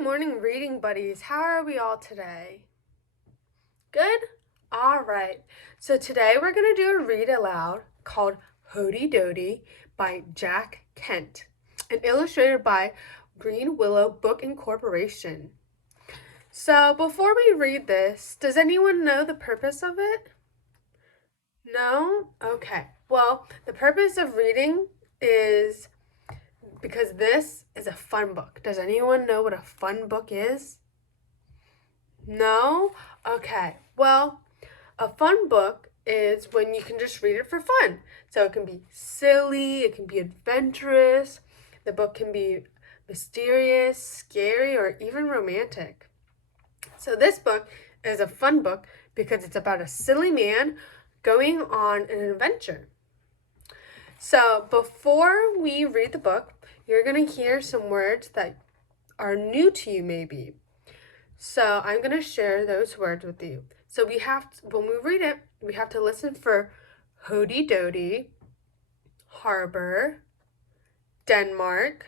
Good morning, reading buddies. How are we all today? Good? All right. So today we're going to do a read aloud called Hoddy Doddy by Jack Kent and illustrated by Green Willow Book Incorporation. So before we read this, does anyone know the purpose of it? No? Okay. Well, the purpose of reading is because this is a fun book. Does anyone know what a fun book is? No? Okay. Well, a fun book is when you can just read it for fun. So it can be silly, it can be adventurous, the book can be mysterious, scary, or even romantic. So this book is a fun book because it's about a silly man going on an adventure. So before we read the book, you're going to hear some words that are new to you maybe. So I'm going to share those words with you. So when we read it, we have to listen for Hoddy Doddy, harbor, Denmark,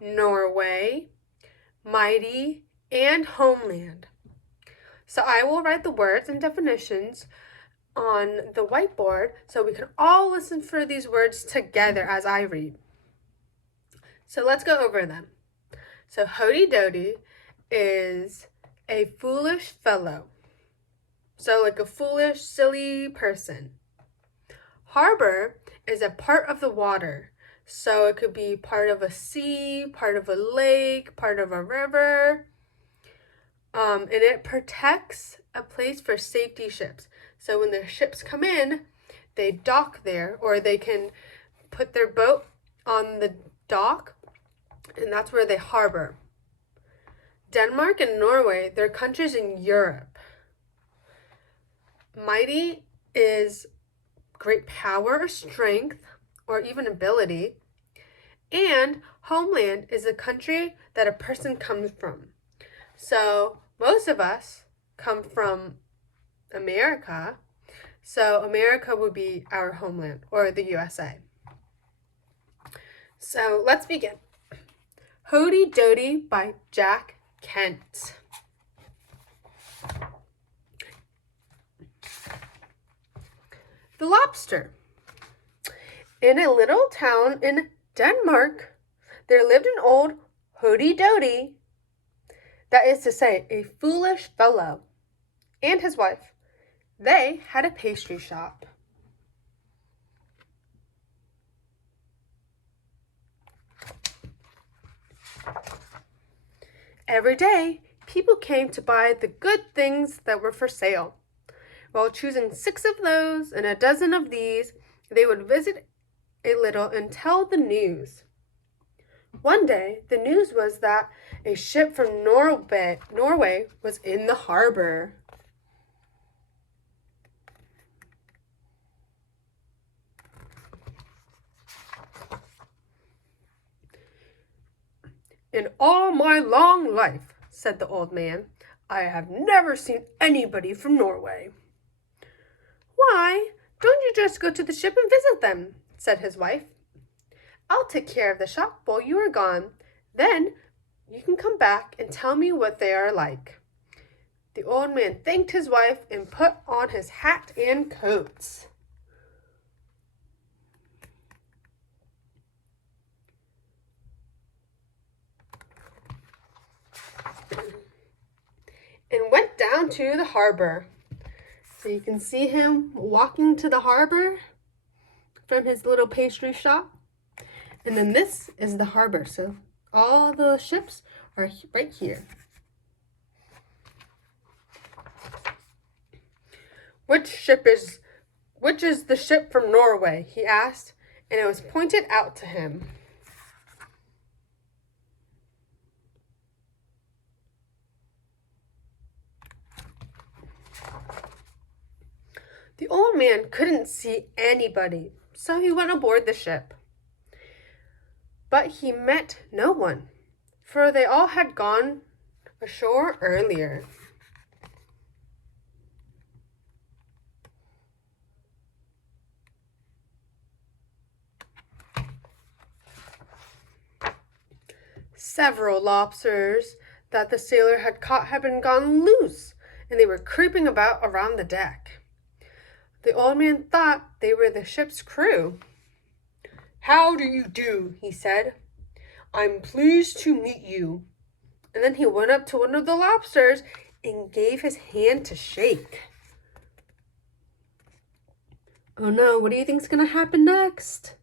Norway, mighty, and homeland. So I will write the words and definitions on the whiteboard so we can all listen for these words together as I read. So let's go over them. So Hoddy Doddy is a foolish fellow. So like a foolish, silly person. Harbor is a part of the water. So it could be part of a sea, part of a lake, part of a river. And it protects a place for safety ships. So when the ships come in, they dock there, or they can put their boat on the dock, and that's where they harbor. Denmark and Norway, they're countries in Europe. Mighty is great power or strength, or even ability. And homeland is a country that a person comes from. So most of us come from America. So America would be our homeland, or the USA. So let's begin. Hoddy Doddy by Jack Kent. The lobster. In a little town in Denmark, there lived an old Hoddy Doddy, that is to say, a foolish fellow, and his wife. They had a pastry shop. Every day, people came to buy the good things that were for sale. While choosing 6 of those and a dozen of these, they would visit a little and tell the news. One day, the news was that a ship from Norway was in the harbor. In all my long life, said the old man, I have never seen anybody from Norway. Why, don't you just go to the ship and visit them, said his wife. I'll take care of the shop while you are gone. Then you can come back and tell me what they are like. The old man thanked his wife and put on his hat and coats. And went down to the harbor. So you can see him walking to the harbor from his little pastry shop. And then this is the harbor. So all the ships are right here. Which is the ship from Norway? He asked, and it was pointed out to him. The old man couldn't see anybody, so he went aboard the ship. But he met no one, for they all had gone ashore earlier. Several lobsters that the sailor had caught had been gone loose, and they were creeping about around the deck. The old man thought they were the ship's crew. "How do you do?" he said. "I'm pleased to meet you." And then he went up to one of the lobsters and gave his hand to shake. Oh no, what do you think's going to happen next?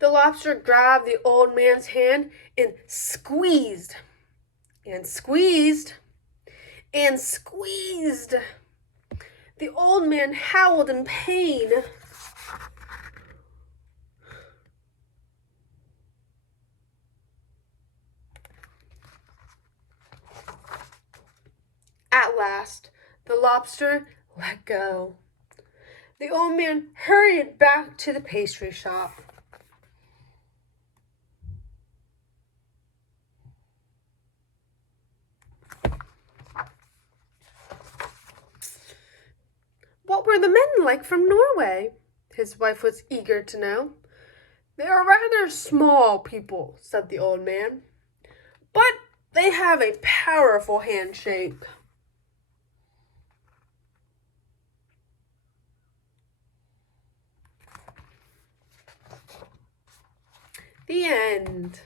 The lobster grabbed the old man's hand and squeezed, and squeezed, and squeezed. The old man howled in pain. At last, the lobster let go. The old man hurried back to the pastry shop. What were the men like from Norway? His wife was eager to know. "They are rather small people," said the old man, "but they have a powerful handshake." The end.